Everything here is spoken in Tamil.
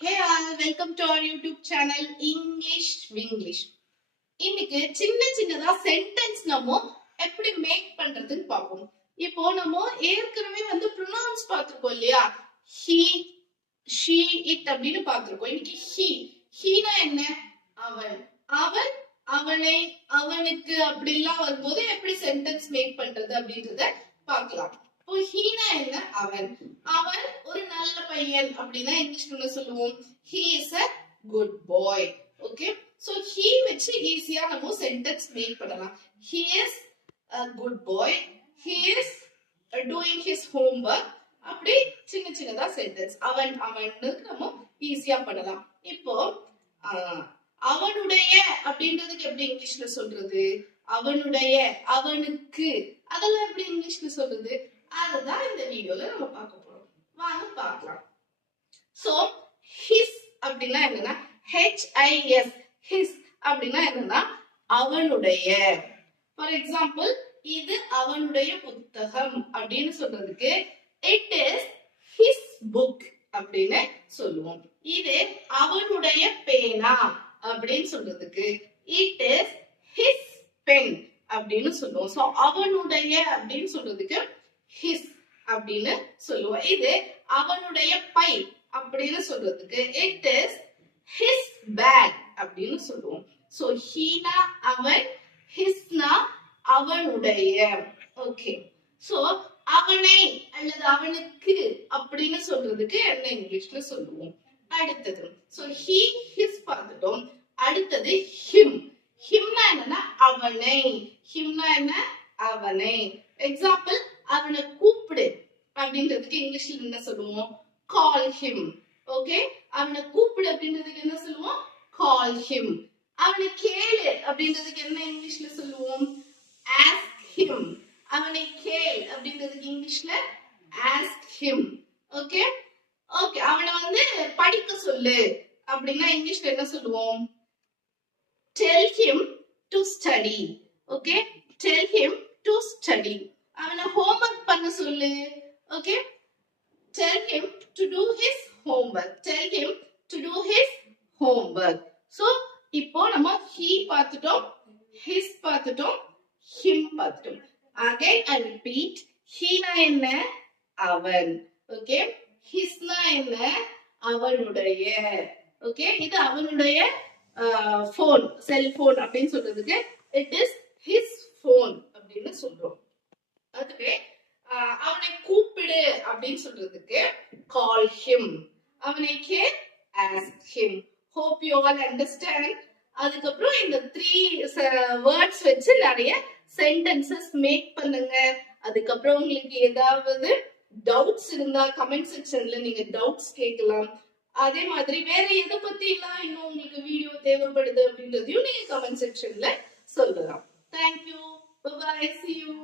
Hey all, welcome to our YouTube channel English Winglish. இன்னைக்கு சின்னதா சென்டென்ஸ் நம்ம எப்படி மேக் பண்றதுன்னு பார்ப்போம். இப்போ நம்ம ஏற்கனவே ப்ரொனவுன்ஸ் பார்த்திருக்கோம் இல்லையா? he, she, it அப்படின்னு பார்த்திருக்கோம். இன்னைக்கு ஹீனா என்ன? அவன், அவன், அவனை, அவனுக்கு அப்படிலாம் வரும்போது எப்படி சென்டென்ஸ் மேக் பண்றது அப்படின்றத பார்க்கலாம். இப்போ ஹீனா என்ன? அவன், அவன் ஒரு நல்ல பையன் அப்படின்னா இங்கிலீஷ்ல சொல்லுவோம் he is a good boy. Okay, so he வச்சு ஈஸியா நம்ம சென்டென்ஸ் மேக் பண்ணலாம். he is a good boy, he is doing his homework. அப்படி சின்னதா சென்டென்ஸ் அவன் அவன்னு நம்ம ஈஸியா பண்ணலாம். இப்போ அவனுடைய அப்படின்றதுக்கு எப்படி இங்கிலீஷ்ல சொல்றது? அவனுடைய, அவனுக்கு, அதெல்லாம் எப்படி இங்கிலீஷ்ல சொல்றது? அதுதான் இந்த வீடியோல நம்ம பார்க்க போறோம். வாங்க பார்க்கலாம். சோ his அப்படின்னா என்னன்னா HIS, his அப்படின்னா என்னன்னா அவனுடைய. ஃபார் எக்ஸாம்பிள், இது அவனுடைய புத்தகம் அப்படின்னு சொல்றதுக்கு it is his book அப்படின்னு சொல்லுவோம். இது அவனுடைய பேனா அப்படின்னு சொல்றதுக்கு it is his pen அப்படின்னு சொல்லுவோம். சோ அவனுடைய அப்படின்னு சொல்றதுக்கு his அப்படின்னு சொல்லுவோம். இது அவனுடைய பை அப்படின்னு சொல்றதுக்கு it is his bag அப்படின்னு சொல்லுவோம். சோ ஹீனா அவன், ஹிஸ்னா அவனுடைய. ஓகே, சோ அவனை அல்லது அவனுக்கு அப்படின்னு சொல்றதுக்கு என்ன இங்கிலீஷ்ல சொல்லுவோம்? அடுத்தது, சோ he, his பார்த்துட்டோம். அடுத்தது him. himனா என்னன்னா அவனை. himனா என்ன? அவனை. எக்ஸாம்பிள், அவனை கூப்பிடு அப்படின்றதுக்கு இங்கிலீஷ்ல என்ன சொல்லுவோம்? call him. ஓகே, அவனை கூப்பிடு அப்படின்றதுக்கு என்ன சொல்லுவோம்? call him. அவனை கேளு அப்படின்றதுக்கு என்ன இங்கிலீஷ்ல சொல்லுவோம்? ask him. அவனை கேள் அப்படின்றதுக்கு இங்கிலீஷ்ல ask him. ஓகே, ஓகே, அவனை படிக்க சொல்லு அப்படின்னா இங்கிலீஷ்ல என்ன சொல்லுவோம்? tell him to study. Okay, tell him to study. அவனை ஹோம்வொர்க் பண்ண சொல்லு. Okay, tell him to do his homework. tell him to do his homework. so இப்போ நம்ம he பார்த்துட்டோம், his பார்த்துட்டோம், him பார்த்துட்டோம். again I repeat, heனா என்ன? அவன். ஓகே, hisனா என்ன? அவனுடைய. ஓகே, இது அவனுடைய போன், செல்போன் அப்படின்னு சொல்றதுக்கு it is his phone அப்படின்னு சொல்றோம். அதுவே அவனை கூப்பிடு அப்படின்னு சொல்றதுக்கு call him. அவனை கேள், ask him. hope you all understand. அதுக்கப்புறம் இந்த 3 words வச்சு நிறைய sentences மேக் பண்ணுங்க. அதுக்கப்புறம் உங்களுக்கு ஏதாவது டவுட்ஸ் இருந்தா கமெண்ட் செக்ஷன்ல நீங்க டவுட்ஸ் கேட்கலாம். அதே மாதிரி வேற எதை பத்தி எல்லாம் இன்னும் உங்களுக்கு வீடியோ தேவைப்படுது அப்படின்றதையும் நீங்க கமெண்ட் செக்ஷன்ல சொல்லலாம். Thank you. Bye bye. See you.